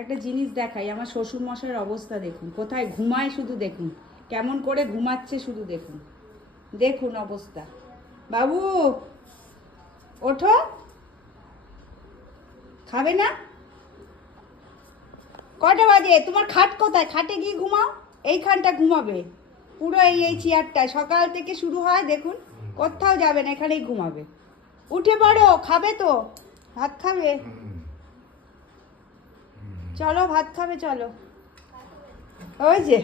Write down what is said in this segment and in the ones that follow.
একটা জিনিস দেখাই, আমার শ্বশুর মশাইয়ের অবস্থা দেখুন, কোথায় ঘুমায় শুধু দেখুন, কেমন করে ঘুমাচ্ছে শুধু দেখুন, দেখুন অবস্থা। বাবু ওঠো, খাবে না? কটা বাজে? তোমার খাট কোথায়? খাটে গিয়ে ঘুমাও, এইখানটা ঘুমাবে পুরো, এই চেয়ারটায় সকাল থেকে শুরু হয় দেখুন, কোথাও যাবে না, এখানেই ঘুমাবে। উঠে পড়ো, খাবে তো, ভাত খাবে, চলো ভাত খাবে চলো। ওই যে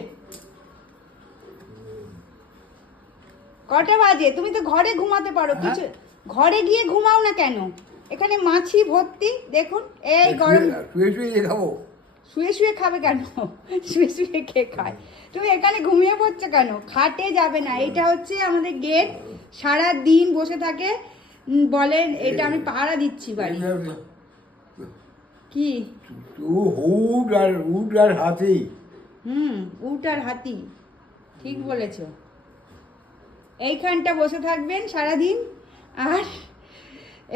কটা বাজে? তুমি তো ঘরে ঘুমাতে পারো, কিছু ঘরে গিয়ে ঘুমাও না কেন? এখানে মাছি ভর্তি দেখুন, এই গরম। শুয়ে শুয়ে খাবো? শুয়ে শুয়ে খাবে কেন? শুয়ে শুয়ে কে খায়? তুমি এখানে ঘুমিয়ে পড়ছো কেন? খাটে যাবে না, এটা হচ্ছে আমাদের গেট, সারা দিন বসে থাকে। বলেন এটা আমি পাহারা দিচ্ছি বাড়ি। কি উট আর হাতি। উট আর হাতি, ঠিক বলেছ। এইখানটা বসে থাকবেন সারাদিন, আর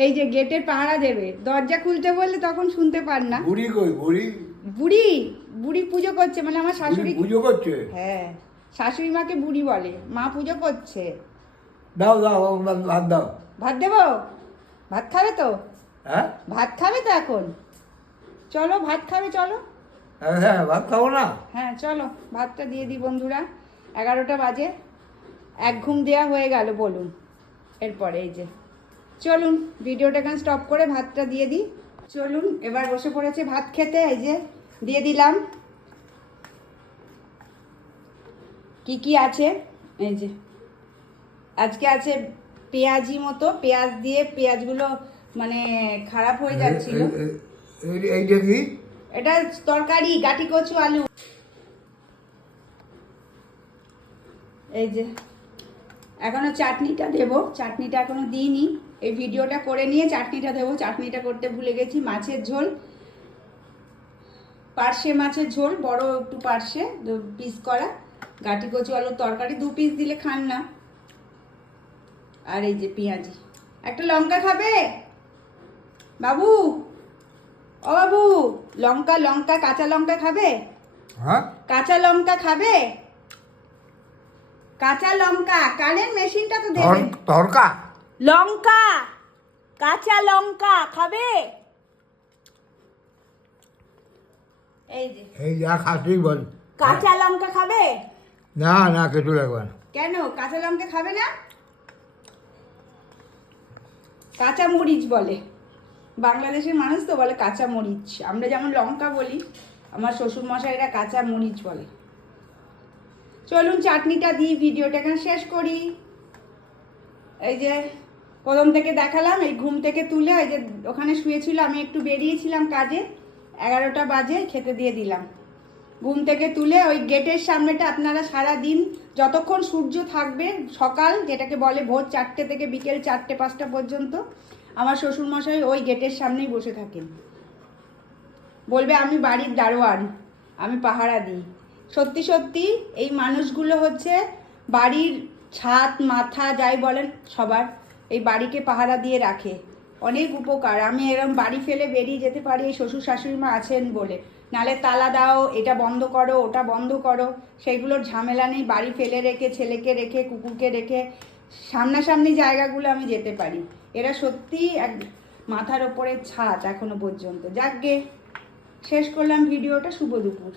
এই যে গেটের পাহারা দেবে, দরজা খুলতে বললে তখন শুনতে পান না। বুড়ি কই? বুড়ি বুড়ি বুড়ি পুজো করছে, মানে আমার শাশুড়ি পুজো করছে। হ্যাঁ, শাশুড়ি মাকে বুড়ি বলে, মা পুজো করছে। দাও দাও, ভাত দাও। ভাত দেবো? ভাত খাবে তো? হ্যাঁ ভাত খাবে তো এখন? চলো ভাত খাবে, চলো। হ্যাঁ হ্যাঁ, ভাত খাবো না? হ্যাঁ চলো, ভাতটা দিয়ে দিই বন্ধুরা, 11টা বাজে, এক ঘুম দেওয়া হয়ে গেল বলুন। এরপরে এই যে চলুন ভিডিওটা এখানে স্টপ করে ভাতটা দিয়ে দিই। চলুন এবার বসে পড়েছে ভাত খেতে, এই যে দিয়ে দিলাম। কি কি আছে এই যে, আজকে আছে পেঁয়াজি মতো, পেঁয়াজ দিয়ে, পেঁয়াজগুলো মানে খারাপ হয়ে যাচ্ছিল। এইটা কি? এটা তরকারি, গাঠি কচু আলু। এই যে এখনো চাটনিটা দেবো, চাটনিটা এখনো দিইনি, এই ভিডিওটা করে নিয়ে চাটনিটা দেবো। চাটনিটা করতে ভুলে গেছি। মাছের ঝোল, পার্শে মাছের ঝোল, বড় একটু পার্শে 2 পিস করা, গাঠি কচু আলুর তরকারি 2 পিস দিলে খান না। আর এই যে পেঁয়াজি, একটা লঙ্কা খাবে বাবু? ও বাবু, লঙ্কা, লঙ্কা, কাঁচা লঙ্কা খাবে? হ্যাঁ, কাঁচা লঙ্কা খাবে? কাঁচা লঙ্কা, কানের মেশিনটা তো দেবেন। তরকা লঙ্কা, কাঁচা লঙ্কা খাবে? এই যে এই যা খাসি বল। কাঁচা লঙ্কা খাবে? না না, কিছু লাগবে না। কেন কাঁচা লঙ্কা খাবে না? কাঁচা মরিচ বলে, বাংলাদেশের মানুষ তো বলে কাঁচা মরিচ, আমরা যেমন লঙ্কা বলি, আমার শ্বশুর মশাইরা কাঁচা মরিচ বলে। চলুন চাটনিটা দিই, ভিডিওটা এখানে শেষ করি। এই যে প্রথম থেকে দেখালাম, এই ঘুম থেকে তুলে, এই যে ওখানে শুয়েছিল, আমি একটু বেরিয়েছিলাম কাজে, 11টা বাজে খেতে দিয়ে দিলাম। ঘুম থেকে তুলে ওই গেটের সামনেটা, আপনারা সারা দিন যতক্ষণ সূর্য থাকবে, সকাল যেটাকে বলে ভোর 4টে থেকে বিকেল 4টে-5টা পর্যন্ত, আমার শ্বশুরমশাই ওই গেটের সামনেই বসে থাকেন। বলবে আমি বাড়ির দারোয়ান, আমি পাহারা দিই। সত্যি সত্যি এই মানুষগুলো হচ্ছে বাড়ির ছাদ মাথা যাই বলেন সবার, এই বাড়িকে পাহারা দিয়ে রাখে। অনেক উপকার। আমি এরকম বাড়ি ফেলে বেরিয়ে যেতে পারি এই শ্বশুর শাশুড়ি মা আছেন বলে, নালে তালা দাও, এটা বন্ধ করো, ওটা বন্ধ করো, সেইগুলোর ঝামেলা নেই। বাড়ি ফেলে রেখে, ছেলেকে রেখে, কুকুরকে রেখে সামনাসামনি জায়গাগুলো আমি যেতে পারি। এরা সত্যি এক মাথার ওপরে ছাদ এখনো পর্যন্ত। যাকগে, শেষ করলাম ভিডিওটা। শুভ দুপুর।